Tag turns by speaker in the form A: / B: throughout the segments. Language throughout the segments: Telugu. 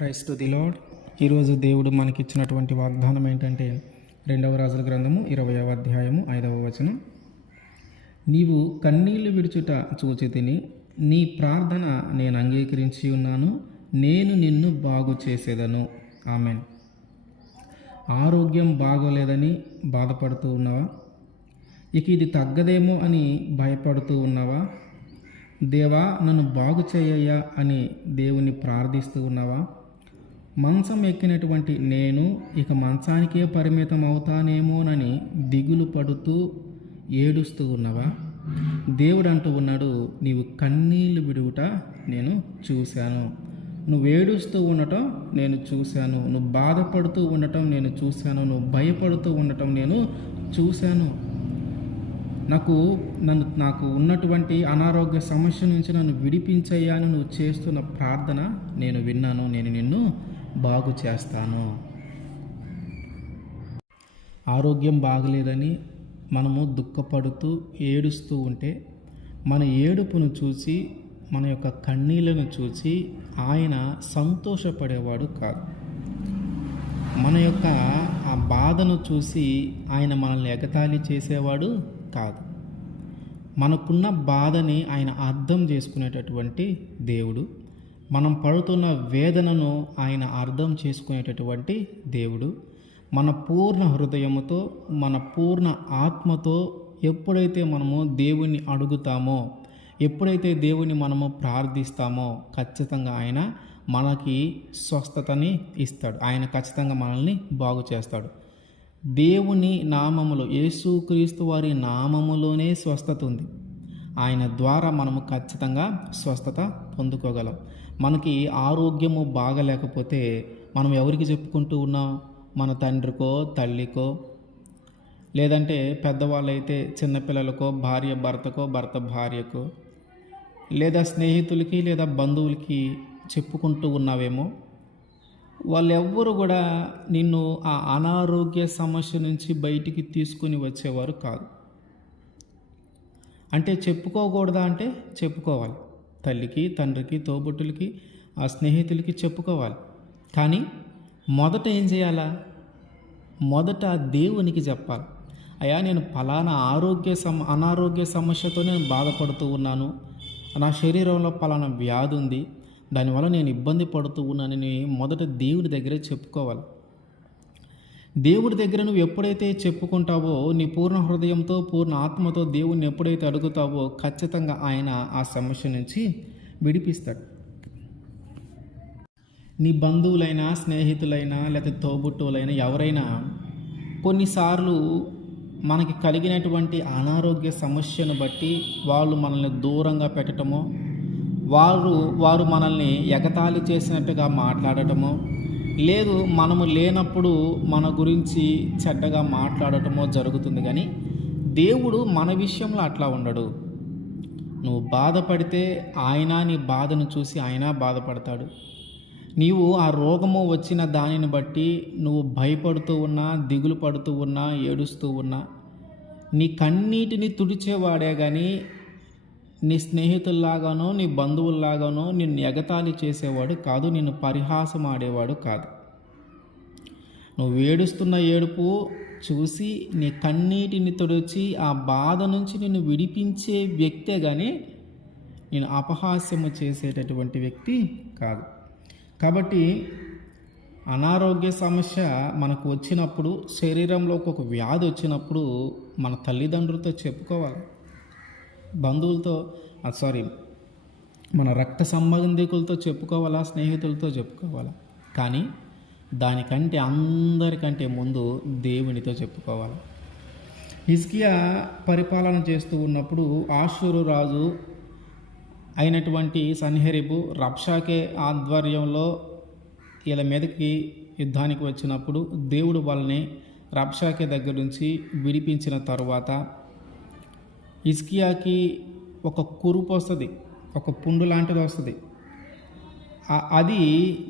A: ప్రైస్ టు ది లాడ్ ఈరోజు దేవుడు మనకిచ్చినటువంటి వాగ్దానం ఏంటంటే రెండవ రాజుల గ్రంథము ఇరవయవ అధ్యాయము ఐదవ వచనం. నీవు కన్నీళ్ళు విడుచుట చూచి తిని నీ ప్రార్థన నేను అంగీకరించి ఉన్నాను నేను నిన్ను బాగు చేసేదను. ఆమెన్. ఆరోగ్యం బాగోలేదని బాధపడుతూ ఉన్నావా? ఇక ఇది తగ్గదేమో అని భయపడుతూ ఉన్నావా? దేవా నన్ను బాగు చేయయ్యా అని దేవుని ప్రార్థిస్తూ ఉన్నావా? మంచం ఎక్కినటువంటి నేను ఇక మంచానికే పరిమితం అవుతానేమోనని దిగులు పడుతూ ఏడుస్తూ ఉన్నావా? దేవుడు అంటూ ఉన్నాడు నీవు కన్నీళ్ళు విడుగుట నేను చూశాను. నువ్వు ఏడుస్తూ ఉండటం నేను చూశాను. నువ్వు బాధపడుతూ ఉండటం నేను చూశాను. నువ్వు భయపడుతూ ఉండటం నేను చూశాను. నాకు నన్ను నాకు ఉన్నటువంటి అనారోగ్య సమస్య నుంచి నన్ను విడిపించయ్యాను నువ్వు చేస్తున్న ప్రార్థన నేను విన్నాను. నేను నిన్ను బాగు చేస్తాను. ఆరోగ్యం బాగలేదని మనము దుఃఖపడుతూ ఏడుస్తూ ఉంటే మన ఏడుపును చూసి మన యొక్క కన్నీళ్ళను చూసి ఆయన సంతోషపడేవాడు కాదు. మన యొక్క ఆ బాధను చూసి ఆయన మనల్ని ఎగతాళి చేసేవాడు కాదు. మనకున్న బాధని ఆయన అర్థం చేసుకునేటటువంటి దేవుడు మనం పడుతున్న వేదనను ఆయన అర్థం చేసుకునేటటువంటి దేవుడు. మన పూర్ణ హృదయముతో మన పూర్ణ ఆత్మతో ఎప్పుడైతే మనము దేవుణ్ణి అడుగుతామో ఎప్పుడైతే దేవుని మనము ప్రార్థిస్తామో ఖచ్చితంగా ఆయన మనకి స్వస్థతని ఇస్తాడు. ఆయన ఖచ్చితంగా మనల్ని బాగు చేస్తాడు. దేవుని నామములో యేసుక్రీస్తు వారి నామములోనే స్వస్థత ఉంది. ఆయన ద్వారా మనము ఖచ్చితంగా స్వస్థత పొందుకోగలం. మనకి ఆరోగ్యము బాగలేకపోతే మనం ఎవరికి చెప్పుకుంటూ ఉన్నాం? మన తండ్రికో తల్లికో? లేదంటే పెద్దవాళ్ళైతే చిన్నపిల్లలకో భార్య భర్తకో భర్త భార్యకో? లేదా స్నేహితులకి లేదా బంధువులకి చెప్పుకుంటూ ఉన్నావేమో? వాళ్ళెవ్వరు కూడా నిన్ను ఆ అనారోగ్య సమస్య నుంచి బయటికి తీసుకుని వచ్చేవారు కాదు. అంటే చెప్పుకోకూడదా అంటే చెప్పుకోవాలి. తల్లికి తండ్రికి తోబుట్టులకి ఆ స్నేహితులకి చెప్పుకోవాలి. కానీ మొదట ఏం చేయాలా? మొదట దేవునికి చెప్పాలి. అయ్యా నేను ఫలానా ఆరోగ్య సమ అనారోగ్య సమస్యతో నేను బాధపడుతూ ఉన్నాను. నా శరీరంలో ఫలానా వ్యాధి ఉంది. దానివల్ల నేను ఇబ్బంది పడుతూ ఉన్నానని మొదట దేవుని దగ్గరే చెప్పుకోవాలి. దేవుడి దగ్గర నువ్వు ఎప్పుడైతే చెప్పుకుంటావో నీ పూర్ణ హృదయంతో పూర్ణ ఆత్మతో దేవుణ్ణి ఎప్పుడైతే అడుగుతావో ఖచ్చితంగా ఆయన ఆ సమస్య నుంచి విడిపిస్తాడు. నీ బంధువులైనా స్నేహితులైనా లేకపోతే తోబుట్టువులైనా ఎవరైనా కొన్నిసార్లు మనకి కలిగినటువంటి అనారోగ్య సమస్యను బట్టి వాళ్ళు మనల్ని దూరంగా పెట్టడమో వారు వారు మనల్ని ఎగతాళి చేసినట్టుగా మాట్లాడటమో లేదు మనము లేనప్పుడు మన గురించి చెడ్డగా మాట్లాడటమో జరుగుతుంది కానీ దేవుడు మన విషయంలో అట్లా ఉండడు. నువ్వు బాధపడితే ఆయన నీ బాధను చూసి ఆయన బాధపడతాడు. నీవు ఆ రోగము వచ్చిన దానిని బట్టి నువ్వు భయపడుతూ ఉన్నా దిగులు పడుతూ ఉన్నా ఏడుస్తూ ఉన్నా నీ కన్నీటిని తుడిచేవాడే కానీ నీ స్నేహితుల్లాగానో నీ బంధువుల్లాగానో నిన్ను ఎగతాళి చేసేవాడు కాదు నిన్ను పరిహాసం ఆడేవాడు కాదు. నువ్వు ఏడుస్తున్న ఏడుపు చూసి నీ కన్నీటిని తుడిచి ఆ బాధ నుంచి నిన్ను విడిపించే వ్యక్తే కానీ నేను అపహాస్యము చేసేటటువంటి వ్యక్తి కాదు. కాబట్టి అనారోగ్య సమస్య మనకు వచ్చినప్పుడు శరీరంలో ఒక వ్యాధి వచ్చినప్పుడు మన తల్లిదండ్రులతో చెప్పుకోవాలి. బంధువులతో సారీ మన రక్త సంబంధికులతో చెప్పుకోవాలా స్నేహితులతో చెప్పుకోవాలా? కానీ దానికంటే అందరికంటే ముందు దేవునితో చెప్పుకోవాలి. హిస్కియా పరిపాలన చేస్తూ ఉన్నప్పుడు ఆషూరు రాజు అయినటువంటి సన్హెరిబు రబ్షాకే ఆధ్వర్యంలో వీళ్ళ మీదకి యుద్ధానికి వచ్చినప్పుడు దేవుడు వాళ్ళని రబ్షాకే దగ్గర నుంచి విడిపించిన తర్వాత ఇస్కియాకి ఒక కురుపు వస్తుంది ఒక పుండు లాంటిది వస్తుంది. అది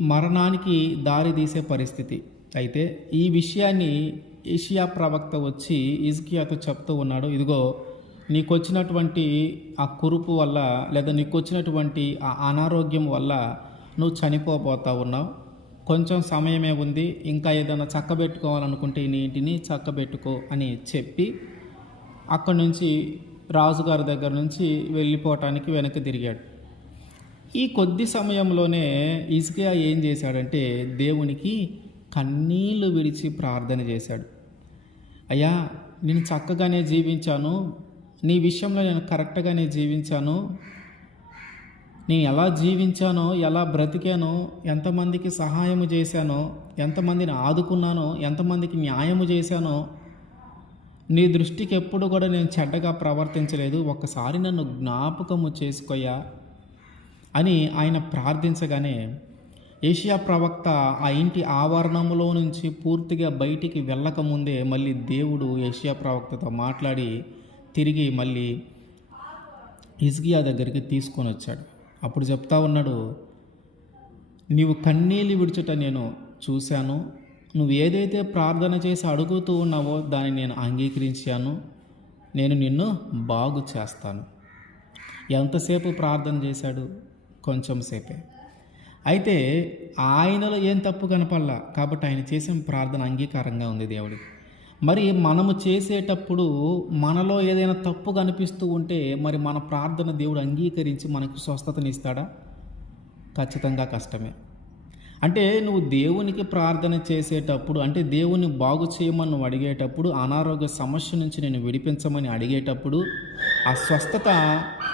A: మరణానికి దారి తీసే పరిస్థితి. అయితే ఈ విషయాన్ని ఏషియా ప్రవక్త వచ్చి ఇజ్కియాతో చెప్తూ ఉన్నాడు ఇదిగో నీకు వచ్చినటువంటి ఆ కురుపు వల్ల లేదా నీకు వచ్చినటువంటి ఆ అనారోగ్యం వల్ల నువ్వు చనిపోబోతా ఉన్నావు. కొంచెం సమయమే ఉంది ఇంకా ఏదైనా చక్కబెట్టుకోవాలనుకుంటే నీ ఇంటిని చక్కబెట్టుకో అని చెప్పి అక్కడి నుంచి రాజుగారి దగ్గర నుంచి వెళ్ళిపోవటానికి వెనక్కి తిరిగాడు. ఈ కొద్ది సమయంలోనే ఇసుకయా ఏం చేశాడంటే దేవునికి కన్నీళ్ళు విడిచి ప్రార్థన చేశాడు. అయ్యా నేను చక్కగానే జీవించాను. నీ విషయంలో నేను కరెక్ట్గానే జీవించాను. నేను ఎలా జీవించానో ఎలా బ్రతికానో ఎంతమందికి సహాయము చేశానో ఎంతమందిని ఆదుకున్నానో ఎంతమందికి న్యాయము చేశానో నీ దృష్టికి ఎప్పుడు కూడా నేను చెడ్డగా ప్రవర్తించలేదు. ఒక్కసారి నన్ను జ్ఞాపకము చేసుకోయా అని ఆయన ప్రార్థించగానే ఏషియా ప్రవక్త ఆ ఇంటి ఆవరణములో నుంచి పూర్తిగా బయటికి వెళ్ళకముందే మళ్ళీ దేవుడు ఏషియా ప్రవక్తతో మాట్లాడి తిరిగి మళ్ళీ హిజ్కియా దగ్గరికి తీసుకొని వచ్చాడు. అప్పుడు చెప్తా ఉన్నాడు నీవు కన్నీళ్ళు విడుచుట నేను చూశాను. నువ్వు ఏదైతే ప్రార్థన చేసి అడుగుతూ ఉన్నావో దాన్ని నేను అంగీకరించాను. నేను నిన్ను బాగు చేస్తాను. ఎంతసేపు ప్రార్థన చేశాడు? కొంచెం సేపే. అయితే ఆయనలో ఏం తప్పు కనపడలా? కాబట్టి ఆయన చేసిన ప్రార్థన అంగీకారంగా ఉంది దేవుడికి మరి మనము చేసేటప్పుడు మనలో ఏదైనా తప్పు కనిపిస్తూ ఉంటే మరి మన ప్రార్థన దేవుడు అంగీకరించి మనకు స్వస్థతనిస్తాడా? ఖచ్చితంగా కష్టమే. అంటే నువ్వు దేవునికి ప్రార్థన చేసేటప్పుడు అంటే దేవుని బాగు చేయమని నువ్వు అడిగేటప్పుడు అనారోగ్య సమస్య నుంచి నేను విడిపించమని అడిగేటప్పుడు ఆ స్వస్థత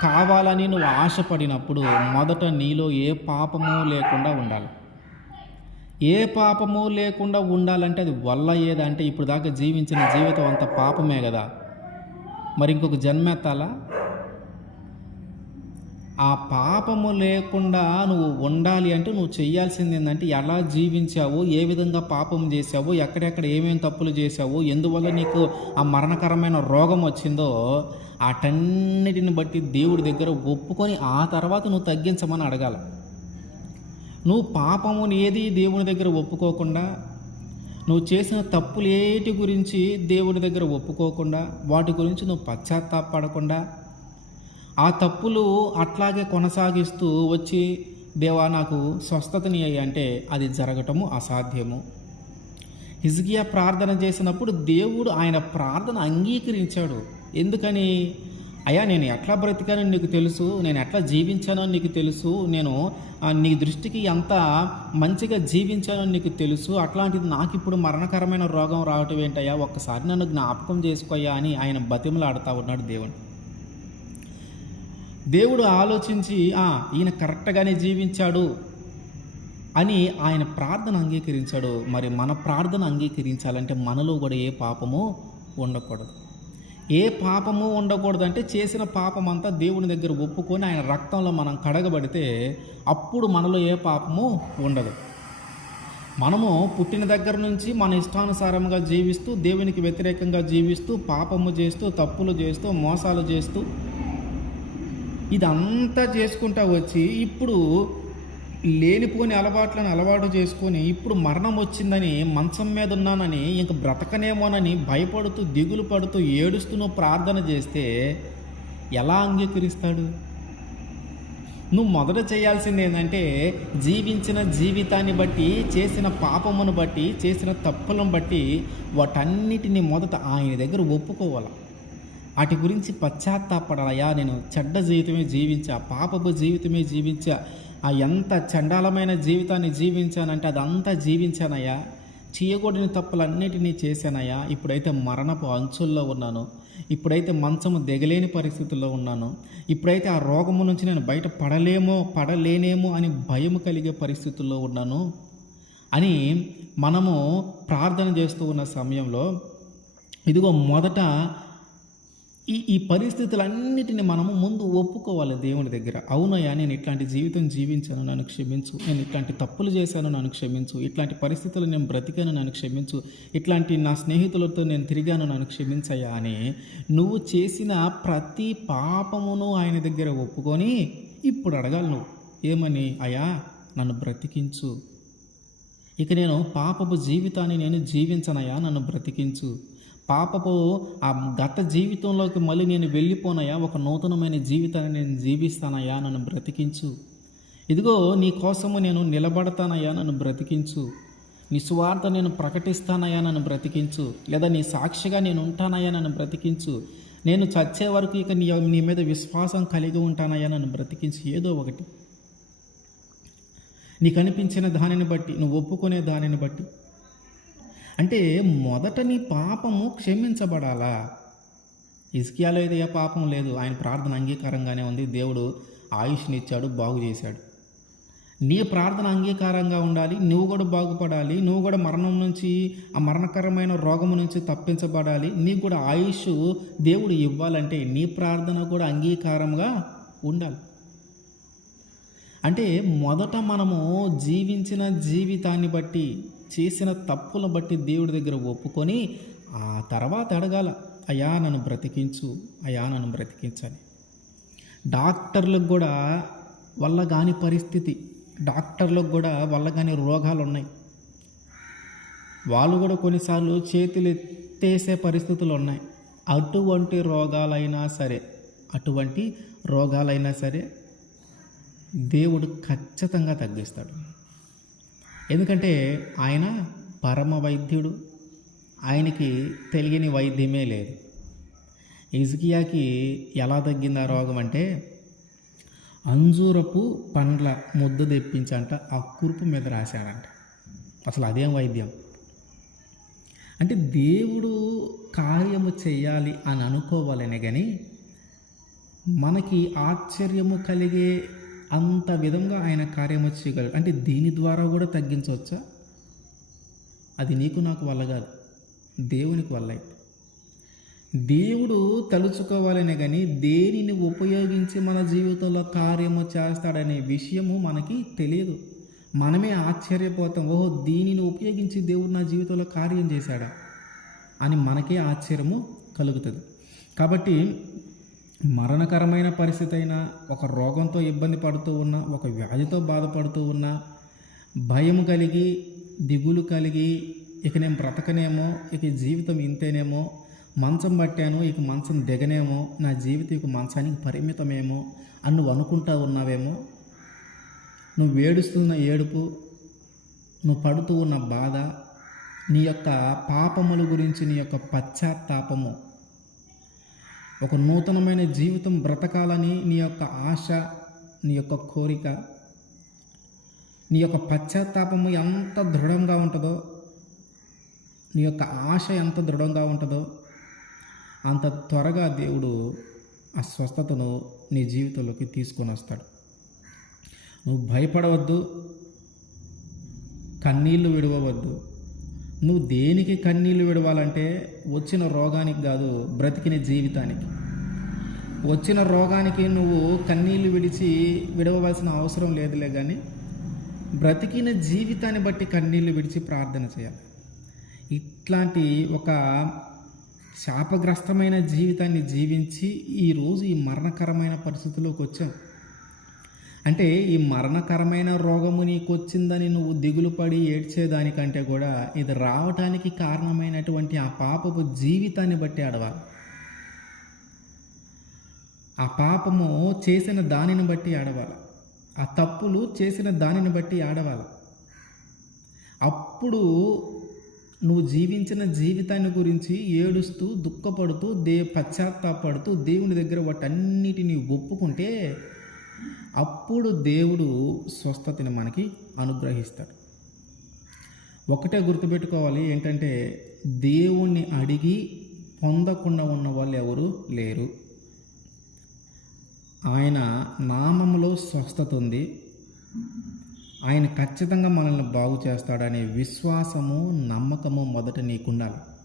A: కావాలని నువ్వు ఆశపడినప్పుడు మొదట నీలో ఏ పాపము లేకుండా ఉండాలి. ఏ పాపము లేకుండా ఉండాలంటే అది వల్ల ఏదంటే ఇప్పుడు దాకా జీవించిన జీవితం అంత పాపమే కదా. మరి ఇంకొక జన్మెత్తాలా ఆ పాపము లేకుండా నువ్వు ఉండాలి అంటే నువ్వు చేయాల్సింది ఏంటంటే ఎలా జీవించావు ఏ విధంగా పాపం చేసావు ఎక్కడెక్కడ ఏమేమి తప్పులు చేసావు ఎందువల్ల నీకు ఆ మరణకరమైన రోగం వచ్చిందో అటన్నిటిని బట్టి దేవుడి దగ్గర ఒప్పుకొని ఆ తర్వాత నువ్వు తగ్గించమని అడగాల. నువ్వు పాపముని ఏది దేవుని దగ్గర ఒప్పుకోకుండా నువ్వు చేసిన తప్పులేటి గురించి దేవుడి దగ్గర ఒప్పుకోకుండా వాటి గురించి నువ్వు పశ్చాత్తాపడకుండా ఆ తప్పులు అట్లాగే కొనసాగిస్తూ వచ్చి దేవా నాకు స్వస్థతని అయ్యి అంటే అది జరగటము అసాధ్యము. హిజ్కియా ప్రార్థన చేసినప్పుడు దేవుడు ఆయన ప్రార్థన అంగీకరించాడు. ఎందుకని? అయ్యా నేను ఎట్లా బ్రతికానో నీకు తెలుసు నేను ఎట్లా జీవించానో నీకు తెలుసు నేను నీ దృష్టికి ఎంత మంచిగా జీవించానో నీకు తెలుసు అట్లాంటిది నాకు ఇప్పుడు మరణకరమైన రోగం రావటం ఏంటయ్యా? ఒక్కసారి నన్ను జ్ఞాపకం చేసుకోయ్యా అని ఆయన బతిమలాడుతూ ఉన్నాడు దేవుడు. దేవుడు ఆలోచించి "ఆ, ఈయన కరెక్ట్గానే జీవించాడు అని ఆయన ప్రార్థన అంగీకరించాడు. మరి మన ప్రార్థన అంగీకరించాలంటే మనలో కూడా ఏ పాపము ఉండకూడదు. ఏ పాపము ఉండకూడదు అంటే చేసిన పాపం అంతా దేవుని దగ్గర ఒప్పుకొని ఆయన రక్తంలో మనం కడగబడితే అప్పుడు మనలో ఏ పాపము ఉండదు. మనము పుట్టిన దగ్గర నుంచి మన ఇష్టానుసారంగా జీవిస్తూ దేవునికి వ్యతిరేకంగా జీవిస్తూ పాపము చేస్తూ తప్పులు చేస్తూ మోసాలు చేస్తూ ఇదంతా చేసుకుంటా వచ్చి ఇప్పుడు లేనిపోని అలవాట్లను అలవాటు చేసుకొని ఇప్పుడు మరణం వచ్చిందని మంచం మీద ఉన్నానని ఇంక బ్రతకనేమోనని భయపడుతూ దిగులు పడుతూ ఏడుస్తూ ప్రార్థన చేస్తే ఎలా అంగీకరిస్తాడు? నువ్వు మొదట చేయాల్సింది ఏంటంటే జీవించిన జీవితాన్ని బట్టి చేసిన పాపమును బట్టి చేసిన తప్పులను బట్టి వాటన్నిటిని మొదట ఆయన దగ్గర ఒప్పుకోవాలి? వాటి గురించి పశ్చాత్తాపడాలయ్యా. నేను చెడ్డ జీవితమే జీవించా పాపపు జీవితమే జీవించా. ఆ ఎంత చండాలమైన జీవితాన్ని జీవించానంటే అదంతా జీవించానయ్యా. చేయకూడని తప్పులన్నిటినీ చేశానయ్యా. ఇప్పుడైతే మరణపు అంచుల్లో ఉన్నాను. ఇప్పుడైతే మంచము దిగలేని పరిస్థితుల్లో ఉన్నాను. ఇప్పుడైతే ఆ రోగము నుంచి నేను బయట పడలేమో పడలేనేమో అని భయం కలిగే పరిస్థితుల్లో ఉన్నాను అని మనము ప్రార్థన చేస్తూ ఉన్న సమయంలో ఇదిగో మొదట ఈ ఈ పరిస్థితులన్నిటిని మనము ముందు ఒప్పుకోవాలి దేవుని దగ్గర. అవునయ్యా నేను ఇట్లాంటి జీవితం జీవించాను నన్ను క్షమించు. నేను ఇట్లాంటి తప్పులు చేశాను నన్ను క్షమించు. ఇట్లాంటి పరిస్థితులు నేను బ్రతికాను నన్ను క్షమించు. ఇట్లాంటి నా స్నేహితులతో నేను తిరిగాను నన్ను క్షమించయ్యా అని నువ్వు చేసిన ప్రతి పాపమును ఆయన దగ్గర ఒప్పుకొని ఇప్పుడు అడగాలి నువ్వు. ఏమని? అయ్యా నన్ను బ్రతికించు. ఇక నేను పాపపు జీవితాన్ని నేను జీవించనయా నన్ను బ్రతికించు. పాపపు ఆ గత జీవితంలోకి మళ్ళీ నేను వెళ్ళిపోనయా ఒక నూతనమైన జీవితాన్ని నేను జీవిస్తానయా నన్ను బ్రతికించు. ఇదిగో నీ కోసము నేను నిలబడతానయ్యా నన్ను బ్రతికించు. నీ సువార్త నేను ప్రకటిస్తానయ్యా నన్ను బ్రతికించు. లేదా నీ సాక్షిగా నేను ఉంటానయ్యా నన్ను బ్రతికించు. నేను చచ్చే వరకు ఇక నీ నీ మీద విశ్వాసం కలిగి ఉంటానయ్యా నన్ను బ్రతికించు. ఏదో ఒకటి. నీకు అనిపించిన దానిని బట్టి నువ్వు ఒప్పుకునే దానిని బట్టి అంటే మొదట నీ పాపము క్షమించబడాలా? ఇస్కియాలో అయితే ఏ పాపం లేదు. ఆయన ప్రార్థన అంగీకారంగానే ఉంది. దేవుడు ఆయుష్ని ఇచ్చాడు బాగు చేశాడు. నీ ప్రార్థన అంగీకారంగా ఉండాలి నువ్వు కూడా బాగుపడాలి నువ్వు కూడా మరణం నుంచి ఆ మరణకరమైన రోగం నుంచి తప్పించబడాలి నీకు కూడా ఆయుష్ దేవుడు ఇవ్వాలంటే నీ ప్రార్థన కూడా అంగీకారంగా ఉండాలి. అంటే మొదట మనము జీవించిన జీవితాన్ని బట్టి చేసిన తప్పులను బట్టి దేవుడి దగ్గర ఒప్పుకొని ఆ తర్వాత అడగాల అయా నన్ను బ్రతికించు అయా నన్ను బ్రతికించని. డాక్టర్లకు కూడా వల్ల కాని పరిస్థితి డాక్టర్లకు కూడా వల్ల కాని రోగాలు ఉన్నాయి వాళ్ళు కూడా కొన్నిసార్లు చేతులు ఎత్తేసే పరిస్థితులు ఉన్నాయి అటువంటి రోగాలైనా సరే అటువంటి రోగాలైనా సరే దేవుడు ఖచ్చితంగా తగ్గిస్తాడు. ఎందుకంటే ఆయన పరమ వైద్యుడు. ఆయనకి తెలియని వైద్యమే లేదు. ఇజ్కియాకి ఎలా తగ్గింది ఆ రోగం అంటే అంజూరపు పండ్ల ముద్ద తెప్పించంట ఆ కురుపు మీద రాశాడంట. అసలు అదేం వైద్యం? అంటే దేవుడు కార్యము చేయాలి అని అనుకోవాలనే కానీ మనకి ఆశ్చర్యము కలిగే అంత విధంగా ఆయన కార్యము చేయగలడు. అంటే దీని ద్వారా కూడా తగ్గించవచ్చా? అది నీకు నాకు వల్ల కాదు. దేవునికి వల్ల దేవుడు తలుచుకోవాలనే కానీ దేనిని ఉపయోగించి మన జీవితంలో కార్యము చేస్తాడనే విషయము మనకి తెలియదు. మనమే ఆశ్చర్యపోతాం. ఓహో దీనిని ఉపయోగించి దేవుడు నా జీవితంలో కార్యం చేశాడా? అని మనకే ఆశ్చర్యము కలుగుతుంది. కాబట్టి మరణకరమైన పరిస్థితి అయినా ఒక రోగంతో ఇబ్బంది పడుతూ ఉన్నా ఒక వ్యాధితో బాధపడుతూ ఉన్నా భయం కలిగి దిగులు కలిగి ఇక నేను బ్రతకనేమో ఇక జీవితం ఇంతేనేమో మంచం పట్టాను ఇక మంచం దిగనేమో నా జీవితం ఇక మంచానికి పరిమితమేమో అని నువ్వు అనుకుంటా ఉన్నావేమో నువ్వు ఏడుస్తున్న ఏడుపు నువ్వు పడుతూ ఉన్న బాధ నీ యొక్క పాపముల గురించి నీ యొక్క పశ్చాత్తాపము ఒక నూతనమైన జీవితం బ్రతకాలని నీ యొక్క ఆశ నీ యొక్క కోరిక నీ యొక్క పశ్చాత్తాపము ఎంత దృఢంగా ఉంటుందో నీ యొక్క ఆశ ఎంత దృఢంగా ఉంటుందో అంత త్వరగా దేవుడు ఆ స్వస్థతను నీ జీవితంలోకి తీసుకొని వస్తాడు. నువ్వు భయపడవద్దు కన్నీళ్ళు విడవవద్దు. నువ్వు దేనికి కన్నీళ్ళు విడవాలంటే వచ్చిన రోగానికి కాదు బ్రతికిన జీవితానికి. వచ్చిన రోగానికి నువ్వు కన్నీళ్ళు విడిచి విడవలసిన అవసరం లేదులే కానీ బ్రతికిన జీవితాన్ని బట్టి కన్నీళ్ళు విడిచి ప్రార్థన చేయాలి. ఇట్లాంటి ఒక శాపగ్రస్తమైన జీవితాన్ని జీవించి ఈరోజు ఈ మరణకరమైన పరిస్థితిలోకి వచ్చాం. అంటే ఈ మరణకరమైన రోగము నీకు వచ్చిందని నువ్వు దిగులు పడి ఏడ్చేదానికంటే కూడా ఇది రావటానికి కారణమైనటువంటి ఆ పాపపు జీవితాన్ని బట్టి ఆడవాలి ఆ పాపము చేసిన దానిని బట్టి ఆడవాలి ఆ తప్పులు చేసిన దానిని బట్టి ఆడవాలి అప్పుడు నువ్వు జీవించిన జీవితాన్ని గురించి ఏడుస్తూ దుఃఖపడుతూ దే పశ్చాత్తాపడుతూ దేవుని దగ్గర వాటన్నిటిని ఒప్పుకుంటే అప్పుడు దేవుడు స్వస్థతని మనకి అనుగ్రహిస్తాడు. ఒకటే గుర్తుపెట్టుకోవాలి ఏంటంటే దేవుణ్ణి అడిగి పొందకుండా ఉన్న వాళ్ళు ఎవరు లేరు. ఆయన నామములో స్వస్థత ఉంది. ఆయన ఖచ్చితంగా మనల్ని బాగు చేస్తాడనే విశ్వాసము నమ్మకము మొదట నీకుండాలి.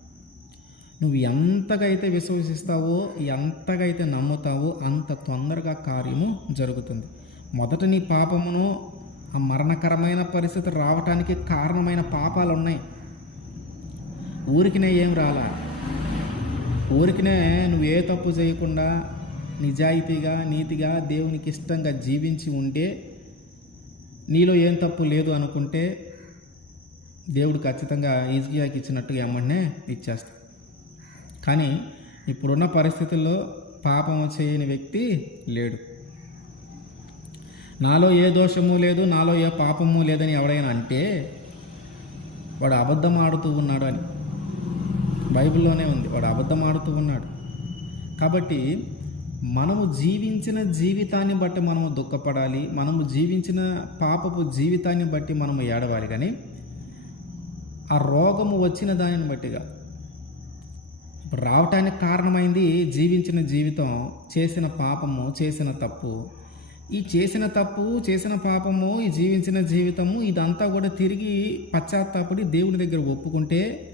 A: నువ్వు ఎంతగైతే విశ్వసిస్తావో ఎంతగైతే నమ్ముతావో అంత తొందరగా కార్యము జరుగుతుంది. మొదట నీ పాపమును ఆ మరణకరమైన పరిస్థితి రావటానికి కారణమైన పాపాలు ఉన్నాయి. ఊరికినే ఏం రాలా? ఊరికినే నువ్వు ఏ తప్పు చేయకుండా నిజాయితీగా నీతిగా దేవునికి ఇష్టంగా జీవించి ఉంటే నీలో ఏం తప్పు లేదు అనుకుంటే దేవుడు ఖచ్చితంగా ఈజీగా ఇచ్చినట్టుగా ఏమన్నే ఇచ్చేస్తాడు. కానీ ఇప్పుడున్న పరిస్థితుల్లో పాపము చేయని వ్యక్తి లేడు. నాలో ఏ దోషము లేదు నాలో ఏ పాపము లేదని ఎవడైనా అంటే వాడు అబద్ధం ఆడుతూ ఉన్నాడు అని. బైబిల్లోనే ఉంది వాడు అబద్ధం ఆడుతూ ఉన్నాడు. కాబట్టి మనము జీవించిన జీవితాన్ని బట్టి మనము దుఃఖపడాలి మనము జీవించిన పాపపు జీవితాన్ని బట్టి మనము ఏడవాలి కానీ ఆ రోగము వచ్చిన దానిని బట్టిగా రావటానికి కారణమైంది జీవించిన జీవితం చేసిన పాపము చేసిన తప్పు. ఈ చేసిన తప్పు చేసిన పాపము ఈ జీవించిన జీవితము ఇదంతా కూడా తిరిగి పశ్చాత్తాపడి దేవుని దగ్గర ఒప్పుకుంటే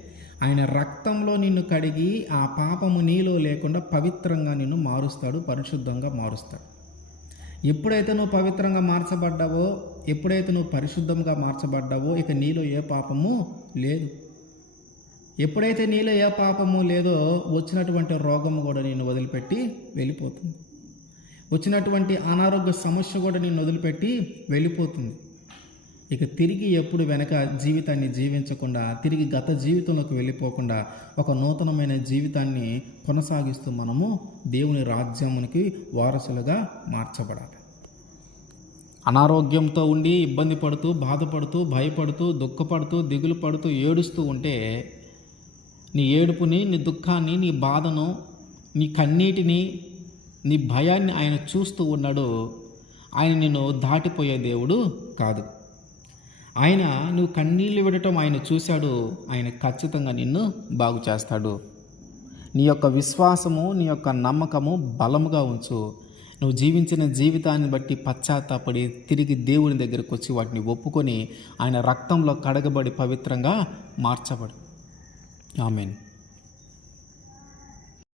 A: ఆయన రక్తంలో నిన్ను కడిగి ఆ పాపము నీలో లేకుండా పవిత్రంగా నిన్ను మారుస్తాడు పరిశుద్ధంగా మారుస్తాడు. ఎప్పుడైతే నువ్వు పవిత్రంగా మార్చబడ్డావో ఎప్పుడైతే నువ్వు పరిశుద్ధంగా మార్చబడ్డావో ఇక నీలో ఏ పాపము లేదు. ఎప్పుడైతే నీలో ఏ పాపము లేదో వచ్చినటువంటి రోగము కూడా నిన్ను వదిలిపెట్టి వెళ్ళిపోతుంది. వచ్చినటువంటి అనారోగ్య సమస్య కూడా నిన్ను వదిలిపెట్టి వెళ్ళిపోతుంది. ఇక తిరిగి ఎప్పుడు వెనక జీవితాన్ని జీవించకుండా తిరిగి గత జీవితంలోకి వెళ్ళిపోకుండా ఒక నూతనమైన జీవితాన్ని కొనసాగిస్తూ మనము దేవుని రాజ్యమునికి వారసులుగా మార్చబడాలి. అనారోగ్యంతో ఉండి ఇబ్బంది పడుతూ బాధపడుతూ భయపడుతూ దుఃఖపడుతూ దిగులు పడుతూ ఏడుస్తూ ఉంటే నీ ఏడుపుని నీ దుఃఖాన్ని నీ బాధను నీ కన్నీటిని నీ భయాన్ని ఆయన చూస్తూ ఉన్నాడు. ఆయన నిన్ను దాటిపోయే దేవుడు కాదు. ఆయన నువ్వు కన్నీళ్ళు విడటం ఆయన చూశాడు. ఆయన ఖచ్చితంగా నిన్ను బాగు చేస్తాడు. నీ యొక్క విశ్వాసము నీ యొక్క నమ్మకము బలముగా ఉంచు. నువ్వు జీవించిన జీవితాన్ని బట్టి పశ్చాత్తాపడి తిరిగి దేవుని దగ్గరకు వచ్చి వాటిని ఒప్పుకొని ఆయన రక్తంలో కడగబడి పవిత్రంగా మార్చబడు. Amen.